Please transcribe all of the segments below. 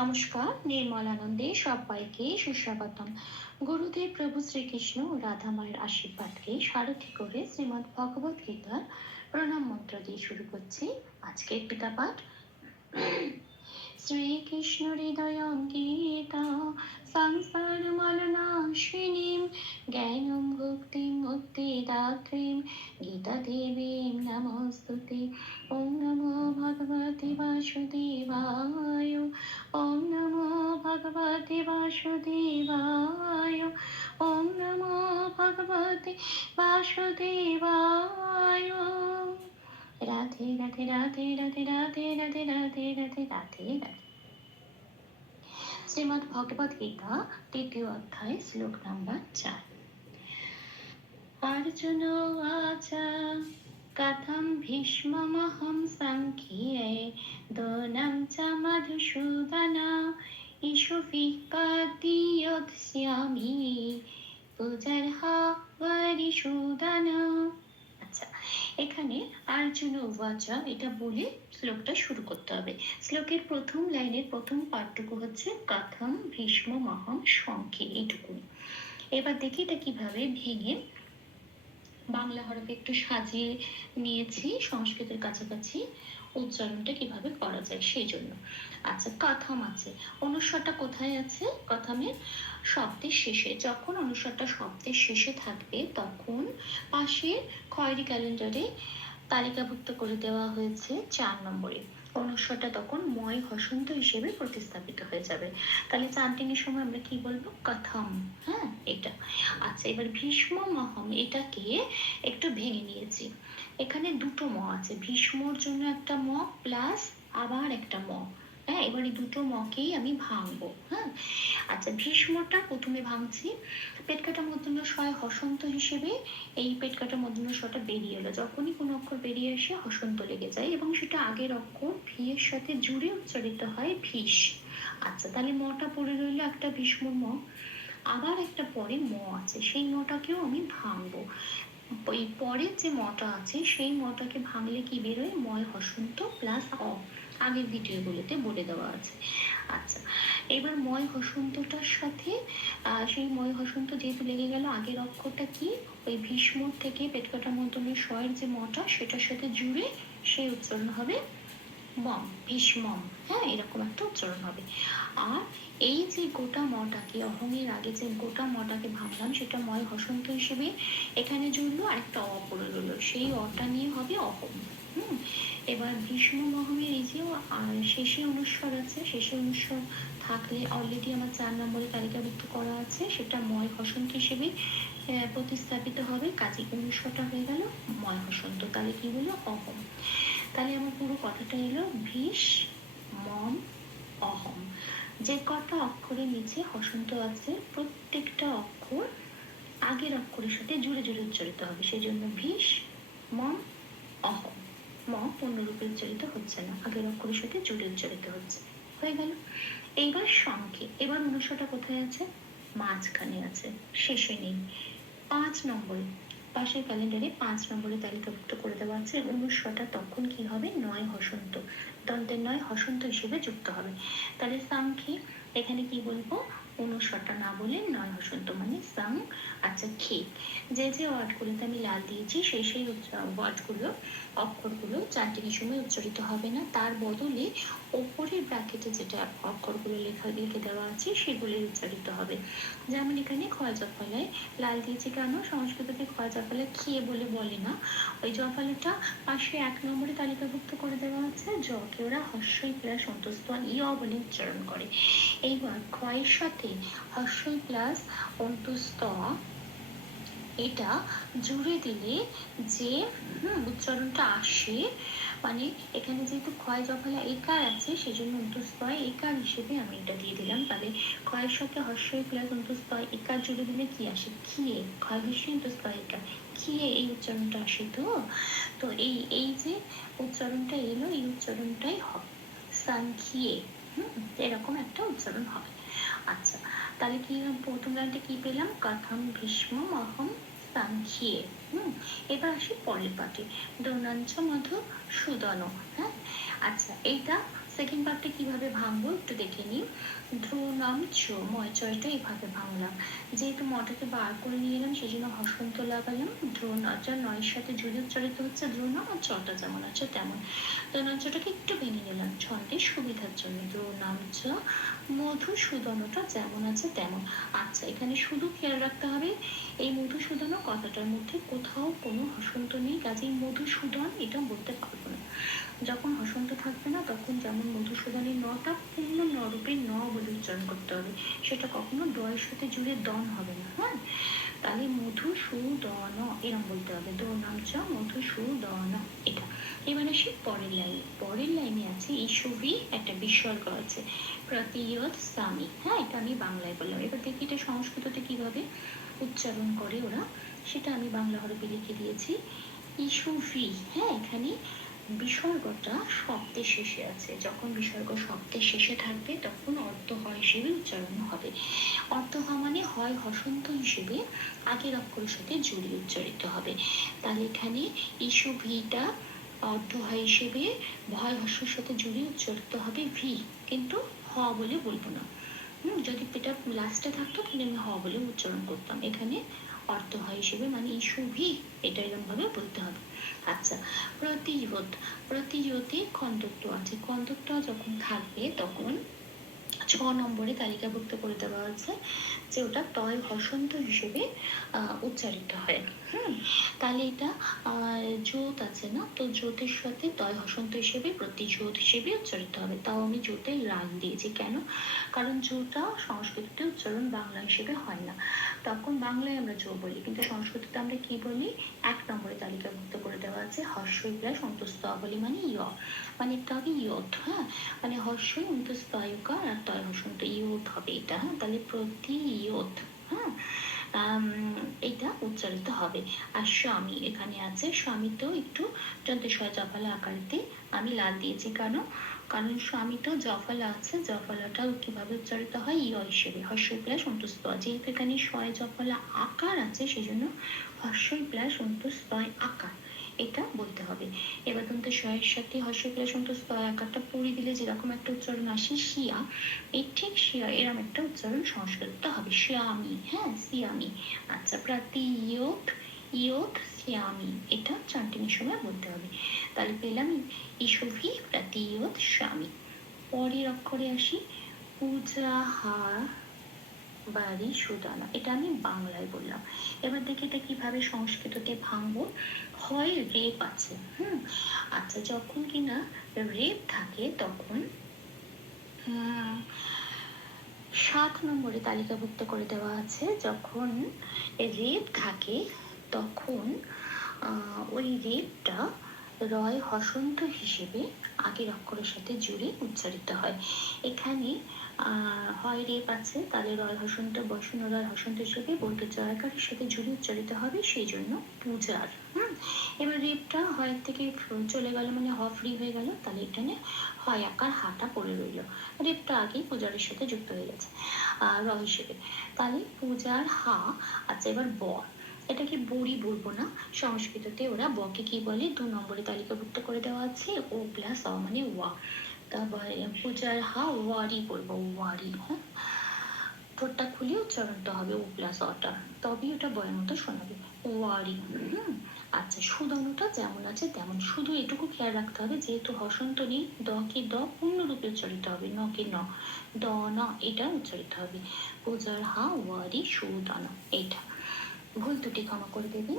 নমস্কার, নির্মলানন্দে সবাইকে সুস্বাগতম। গুরুদেব প্রভু শ্রীকৃষ্ণ ও রাধা মায়ের আশীর্বাদকে সারথি করে শ্রীমদ ভগবত গীতার প্রণাম মন্ত্র দিয়ে শুরু করছি আজকে পিতা পাঠ। শ্রীকৃষ্ণ হৃদয় গীতা, সংসার মালনাশিনীম রাধে রাধে ভগবত গীতা, তৃতীয় অধ্যায়, শ্লোক নাম্বার চার। অর্জুন আচা কথম ভীষ্মমহম সংখ্যে দোনম চ মধুসূদন ইষুভিः কতিয়োৎস্যামি পূজার্হা বরিসূদন। আচ্ছা এখানে আর্জুন ওয়াচা এটা বলে শ্লোকটা শুরু করতে হবে। শ্লোকের প্রথম লাইনের প্রথম পাঠটুকু হচ্ছে কথম, ভীষ্ম, মহম সংখ্যে এটুকু এবার দেখি এটা কীভাবে ভেঙে বাংলা হরফে একটু সাজিয়ে নিয়েছি সংস্কৃতের কাছাকাছি। উচ্চারণটা কীভাবে করা যায় সেই জন্য। আচ্ছা কথম আছে। অনুস্বরটা কোথায় আছে? কথমের শব্দের শেষে। যখন অনুস্বরটা শব্দের শেষে থাকবে, তখন পাশে খয়েরি ক্যালেন্ডারে তালিকাভুক্ত করে দেওয়া হয়েছে চার নম্বরে। অনুস্বরটা তখন ময় হসন্ত হিসেবে প্রতিস্থাপিত হয়ে যাবে। তাহলে চান্টিনের সময় আমরা কি বলব? কথম হ্যাঁ এটা। আচ্ছা এবার ভীষ্ম মহম এটাকে একটু ভেঙে নিয়েছি। এখানে দুটো ম আছে। ভীষ্মর জন্য একটা ম প্লাস আবার একটা ম। হ্যাঁ এবার এই দুটো মকেই আমি ভাঙবো হ্যাঁ? আচ্ছা ভীষ্মটা প্রথমে ভাঙছি। পেট কাটা মধ্যন্য হসন্ত হিসেবে এই পেট কাটা মধ্যন্য বেরিয়ে এলো। যখনই কোনো অক্ষর বেরিয়ে আসে, হসন্ত লেগে যায় এবং সেটা আগের অক্ষর, ভি এর সাথে জুড়ে উচ্চারিত হয় ভীষ। আচ্ছা তাহলে মটা পড়ে রইল একটা ভীষ্ম ম। আবার একটা পরে ম আছে। সেই মটাকেও আমি ভাঙবো। ওই পরের যে মটা আছে, সেই মটাকে ভাঙলে কি বেরোয় ময়, হসন্ত প্লাস অ। আগের ভিডিওগুলোতে বলে দেওয়া আছে। আচ্ছা এবার ময়, হসন্তটার সাথে সেই ময়, হসন্ত যেহেতু লেগে গেল, আগের অক্ষরটা কি? ওই ভীষ্ম থেকে পেটকাটা মতনের স্বয়ের যে মটা, সেটার সাথে জুড়ে সেই উচ্চারণ হবে মম ভীষ্মম হ্যাঁ এরকম একটা উচ্চারণ হবে। আর এই যে গোটা মটাকে অহমের আগে যে গোটা মটাকে ভাবলাম, সেটা ময় হসন্ত হিসেবে এখানে আর একটা অ পড়ে সেই অটা নিয়ে হবে অহম, হুম? এবার ভীষ্ম মহমের এই যে শেষে অনুস্বর আছে, শেষে অনুস্বর থাকলে অলরেডি আমার চার নম্বরে তালিকাভুক্ত করা আছে, সেটা ময় হসন্ত হিসেবে প্রতিস্থাপিত হবে। কাজে অনুস্বরটা হয়ে গেল, ময় হসন্ত, তাহলে কি হলো? অহম। তাহলে আমার পুরো কথাটা এলো ভীষ, মম, অহম। যে কটা অক্ষরের নিচে হসন্ত আছে, প্রত্যেকটা অক্ষর আগের অক্ষরের সাথে জুড়ে জুড়ে উচ্চারিত হবে। সেই জন্য ভীষ, মম, অহম। ম পূর্ণরূপে উচ্চারিত হচ্ছে না, আগের অক্ষরের সাথে জুড়ে উচ্চারিত হচ্ছে। হয়ে গেল। এইবার সংখ্যে এবার অনুস্বরটা কোথায় আছে? মাঝখানে আছে। শেষে নেই। পাঁচ নম্বরে। পাশের ক্যালেন্ডারে পাঁচ নম্বরে তালিকাভুক্ত করে দেওয়া আছে। অনুস্বরটা তখন কি হবে? নয় হসন্ত। দন্তের নয় হসন্ত হিসেবে যুক্ত হবে। তাহলে সাংখ্যিক, এখানে কি বলব? অনুস্বরটা না বলে নয় হসন্ত মানে সাং আচ্ছা ঠিক যে যে ওয়ার্ডগুলোতে আমি লাল দিয়েছি, সেই সেই ওয়ার্ডগুলো, অক্ষরগুলো চারটির সময় উচ্চারিত হবে না। তার বদলে ওপরের ব্র্যাকেটে যেটা অক্ষরগুলো লেখা লিখে দেওয়া আছে, সেগুলি উচ্চারিত হবে। যেমন এখানে ক্ষয় জফলায় লাল দিয়েছি কেন? সংস্কৃততে ক্ষয় জফলা খেয়ে বলে বলে না। ওই জফলাটা পাশে এক নম্বরে তালিকাভুক্ত করে দেওয়া আছে জকে ওরা হর্ষই প্লাস সন্তুষ্ট ই অ বলে উচ্চারণ করে। এইবার ক্ষয়ের সাথে হর্ষই প্লাস অন্তুস্ত এটা জুড়ে দিলে যে উচ্চারণটা আসে মানে এখানে যেহেতু ক্ষয় জফলা একার আছে, সেজন্য অন্তুস্তয় একার হিসেবে আমি এটা দিয়ে দিলাম। তাহলে ক্ষয়ের সাথে হর্ষই প্লাস অন্তুস্তয় একার জুড়ে দিলে কি আসে? খিয়ে ক্ষয় হর্ষই অন্তুস্তয় একার খিয়ে এই উচ্চারণটা আসে তো? তো এই এই যে উচ্চারণটা এলো, এই উচ্চারণটাই হবে সাংখিয়ে এরকম একটা উচ্চারণ হবে। আচ্ছা তাহলে কি প্রথম লাইনটা কি পেলাম? কথম ভীষ্ম অহম সাংখিয়ে। হুম, এবার আসি পরের পাঠে। দৌনাঞ্চ মধু সুদন। হ্যাঁ আচ্ছা এইটা সেকেন্ড পার্টটা কীভাবে ভাঙবো একটু দেখে নিই। ধ্রুনাম চ ময়চয়টা এইভাবে ভাঙলাম। যেহেতু মটাকে বার করে নিয়ে এলাম সেই জন্য হসন্ত লাগালাম ধ্রুনাচা নয়ের সাথে যদি উচ্চারিত হচ্ছে ধ্রুনাম আর চটা যেমন আছে তেমন। ধ্রুনাঞ্চটাকে একটু ভেঙে নিলাম, ছন্দের সুবিধার জন্য। ধ্রুনাম চ মধুসূদনটা যেমন আছে তেমন। আচ্ছা এখানে শুধু খেয়াল রাখতে হবে, এই মধুসূদন কথাটার মধ্যে কোথাও কোনো হসন্ত নেই, কাজেই মধুসূদন এটা বলতে পারব না। যখন হসন্ত থাকবে না, তখন যেমন মধুসূদনের নটা পূর্ণ নরূপে ন বলে উচ্চারণ করতে হবে। সেটা কখনো ডয়ের সাথে জুড়ে দন হবে না হ্যাঁ? তাহলে মধুসূদন, এরম বলতে হবে। দো নাম চ মধুসূদন, এটা। এবার আসি পরের লাইনে পরের লাইনে আছে ইসুভি একটা বিসর্গ আছে, প্রতিয়ত স্বামী হ্যাঁ? এটা আমি বাংলায় বললাম। এবার দেখি এটা সংস্কৃততে কীভাবে উচ্চারণ করে ওরা। সেটা আমি বাংলা হরফে লিখে দিয়েছি। ইসুভি হ্যাঁ? এখানে বিসর্গটা শব্দের শেষে আছে। যখন বিসর্গ শব্দের শেষে থাকবে, তখন অর্থ হয় হিসেবে উচ্চারণ হবে। অর্থ হওয়া মানে হয় হসন্ত হিসেবে আগের অক্ষরের সাথে জড়িয়ে উচ্চারিত হবে। তাহলে এখানে ইস্যু ভিটা অর্থ হয় হিসেবে ভয় হস্যের সাথে জড়িয়ে উচ্চারিত হবে ভি। কিন্তু হ বলে বলব না। হুম, যদি এটা লাস্টে থাকতো, তাহলে আমি হ বলে উচ্চারণ করতাম। এখানে অর্থ হয় হিসেবে মানে শুভি এটা এরকম ভাবে বলতে হবে। আচ্ছা প্রতিরোধ, প্রতিরোধে খন্দত্ব আছে। খন্দত্ব যখন থাকবে, তখন ছ নম্বরে তালিকাভুক্ত করে দেওয়া আছে যে ওটা তয় হসন্ত হিসেবে উচ্চারিত হয়। হুম? তাহলে এটা জোত আছে না? তো জোতের সাথে তয় হসন্ত হিসেবে, প্রতিজোত হিসেবে উচ্চারিত হবে। তাও আমি জোতে লাল দিয়েছি। কেন? কারণ জোটা সংস্কৃতিতে উচ্চারণ বাংলা হিসেবে হয় না। তখন বাংলায় আমরা জো বলি, কিন্তু সংস্কৃতিতে আমরা কি বলি? এক নম্বরে তালিকাভুক্ত করে দেওয়া আছে হর্ষই প্রায় সন্তুষ্ট বলি মানে ইয় মানে এটা হবে ইয়ত হ্যাঁ? মানে হর্ষই অন্তস্তয়কার আর তয় হসন্ত ইয়ত হবে এটা হ্যাঁ? তাহলে প্রতি ইয়ত হ্যাঁ? এটা উচ্চারিত হবে। আর স্বামী, এখানে আছে, স্বামী তো একটু যন্ত্রস্বয় জফলা আকারতে আমি লাল দিয়েছি। কেন? কারণ স্বামী তো জফলা আছে, জফলাটাও কীভাবে উচ্চারিত হয়? ইয় হিসেবে। হর্ষই প্লাস সন্তুষ্ট। যেহেতু এখানে স্বয় জফলা আকার আছে, সেজন্য হর্ষই প্লাস সন্তুষ্ট আকার। এটা বলতে হবে। এবার দন্ত শয়ের সাথে হর্ষক্রিয়া সন্তুষ্ট আকারটা পড়ে দিলে যেরকম একটা উচ্চারণ আসে, শিয়া, এই ঠিক শিয়া, এরম একটা উচ্চারণ সংস্কৃত হবে। শিয়ামি হ্যাঁ সিয়ামি আচ্ছা প্রাতি ইয়োত ইয়োত সিয়ামি এটা চারটিনের সময় বলতে হবে। তাহলে পেলাম ইসভি প্রাতি ইয়োত স্বামী পরের অক্ষরে আসি পূজা বাড়ি সুদানা। এটা আমি বাংলায় বললাম। এবার দেখি এটা কীভাবে সংস্কৃততে ভাঙবো। হয় রেপ আছে, হুম? আচ্ছা যখন কিনা রেপ থাকে তখন সাত নম্বরে তালিকাভুক্ত করে দেওয়া আছে, যখন রেপ থাকে তখন ওই রেপটা রয় হসন্ত হিসেবে আগের অক্ষরের সাথে জুড়ে উচ্চারিত হয়। এখানে হয় রেপ আছে তাহলে রয় বসন রয় হসন্ত হিসেবে জয়াকারের সাথে উচ্চারিত হবে, সেই জন্য পূজার এবার রেপটা হয় থেকে চলে গেল মানে হয়ে গেল, তাহলে এখানে হয় আকার পড়ে রইল। রেপটা পূজারের সাথে যুক্ত হয়ে গেছে র হিসেবে। তাহলে পূজার হা আচ্ছা এবার বর এটাকে বড়ি বলব না? সংস্কৃততে ওরা বকে কি বলে? দু নম্বরে তালিকাভুক্ত করে দেওয়া আছে, ও প্লাস অ মানে ওয়া। তারপরে পূজার হা ওয়ারি বলব ওয়ারি হ্যাঁ? ঠোঁটটা খুলে উচ্চারণটা হবে ও প্লাস অটা। তবেই ওটা বয়ের মতো শোনাবে। ওয়ারি হুম? আচ্ছা সুদনটা যেমন আছে তেমন, শুধু এটুকু খেয়াল রাখতে হবে, যেহেতু হসন্ত নেই, দ কে দ পূর্ণরূপে উচ্চারিত হবে, ন কে ন। দ, ন, এটা উচ্চারিত হবে। পূজার হা ওয়ারি সুদান এটা ভুল দুটি ক্ষমা করে দেবেন।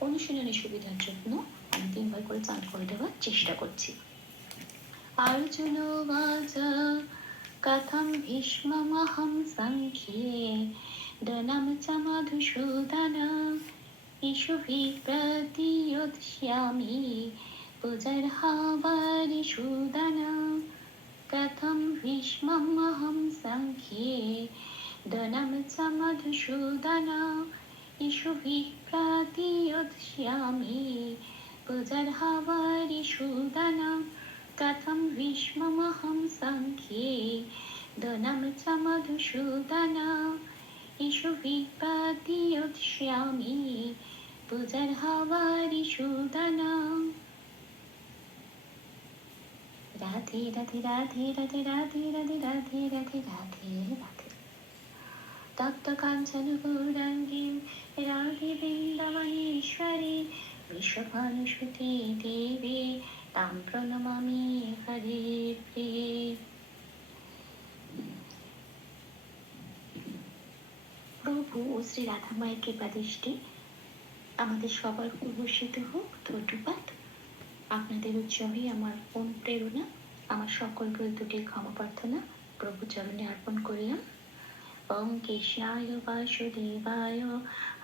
অনুশীলনের সুবিধার জন্য আমি তিনবার করে চান করে দেওয়ার চেষ্টা করছি। अर्जुनोवाच कथं भीष्ममहं सङ्ख्ये दनं च मधुसूदन इषुभिः प्रतियोत्स्यामि पुजर्हावरिषूदन कथं भीष्ममहं सङ्ख्ये दनं च मधुसूदन इषुभिः प्रतियोत्स्यामि पुजर्हावरिषूदन कथं भीष्ममहं सङ्ख्ये धनं च मधुसूदन इषु विपतियोत्स्यामि पुजर्हवारिषूदन রাধে রাধে রাধে রাধে রাধে রাধে রাধে রাধে রাধে রাধে রাধে তপ্ত কাঞ্চন গৌরাঙ্গী রাধে বৃন্দাবনেশ্বরী বিশ্বভানুসুতি দেবী তাম প্রণমামি হরে প্রভু ও শ্রী রাধা মায়ের কৃপা দৃষ্টি আমাদের সবার উপস্থিত হোক, ধন্যবাদ। আপনাদের উৎসবে আমার অনুপ্রেরণা আমার সকল ভুল ক্ষমা প্রার্থনা প্রভু চরণে অর্পণ করলাম। ওম কেশায় বাসুদেবায়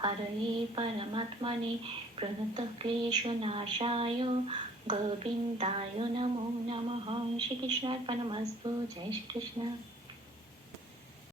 হরয়ে পরমাত্মনে প্রণত ক্লেশ নাশায় গোবিন্দায় নমো নম। শ্রীকৃষ্ণার্পণমস্তু। জয় শ্রীকৃষ্ণ।